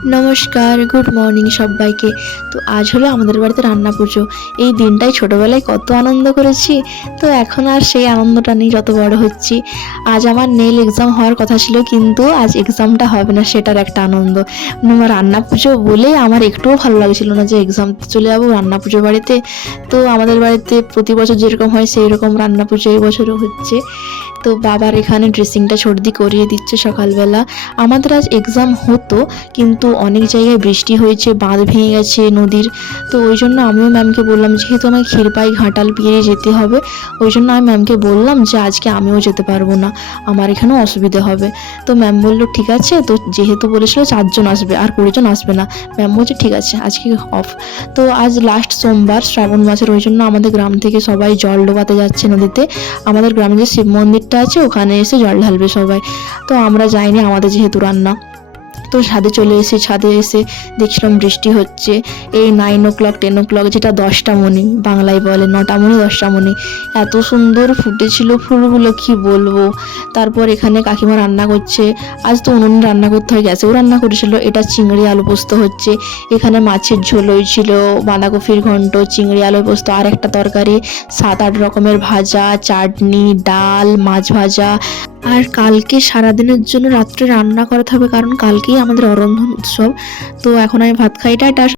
নমস্কার, good morning সবাইকে। তো আজ হলো আমাদের বাড়িতে রান্না পুজো। এই দিনটাই ছোটোবেলায় কত আনন্দ করেছি, তো এখন আর সেই আনন্দটা নেই যত বড় হচ্ছি। আজ আমার নেল এক্সাম হওয়ার কথা ছিল, কিন্তু আজ এক্সামটা হবে না, সেটার একটা আনন্দ। আমার রান্না পুজো বলে আমার একটুও ভালো লাগছিল না যে এক্সাম চলে যাবো রান্না পুজো বাড়িতে। তো আমাদের বাড়িতে প্রতি বছর যেরকম হয় সেই রকম রান্না পুজো এই বছরও হচ্ছে। তো বাবার এখানে ড্রেসিংটা সর্দি করিয়ে দিচ্ছে সকালবেলা। আমাদের আজ এক্সাম হতো, কিন্তু অনেক জায়গায় বৃষ্টি হয়েছে, বাঁধ ভেঙে গেছে নদীর। তো ওই জন্য আমিও ম্যামকে বললাম, যেহেতু আমাকে ক্ষীরপাই ঘাটাল পেরিয়ে যেতে হবে, ওই জন্য আমি ম্যামকে বললাম যে আজকে আমিও যেতে পারবো না, আমার এখানেও অসুবিধা হবে। তো ম্যাম বললো ঠিক আছে, তো যেহেতু বলেছিল 4 জন আসবে আর 20 জন আসবে না, ম্যাম বলছে ঠিক আছে আজকে অফ। তো আজ লাস্ট সোমবার শ্রাবণ মাসের, ওই জন্য আমাদের গ্রাম থেকে সবাই জল ডোবাতে যাচ্ছে নদীতে। আমাদের গ্রামে যে শিব মন্দিরটা আছে ওখানে এসে জল ঢালবে সবাই। তো আমরা যাইনি, আমাদের যেহেতু রান্না। তো ছাদে চলে এসে ছাদে এসে দেখছিলাম বৃষ্টি হচ্ছে। এই 9 o'clock 10 o'clock, যেটা 10টা মণি বাংলায় বলে, 9টা মণি 10টা মণি, এত সুন্দর ফুটেছিল ফুলগুলো কি বলবো। তারপর এখানে কাকিমা রান্না করছে। আজ তো উনুনে রান্না করতে হয়, গ্যাসেও রান্না করেছিল। এটা চিংড়ি আলু পোস্ত হচ্ছে। এখানে মাছের ঝোল হয়েছিল, বাঁধাকপির ঘন্ট, চিংড়ি আলু পোস্ত, আর একটা তরকারি, 7-8 রকমের ভাজা, চাটনি, ডাল, মাছ ভাজা। আর কালকে সারাদিনের জন্য রাত্রে রান্না করাতে হবে, কারণ কালকেই আমাদের অরন্ধন উৎসব। তো এখন আমি ভাত খাই, টাটা।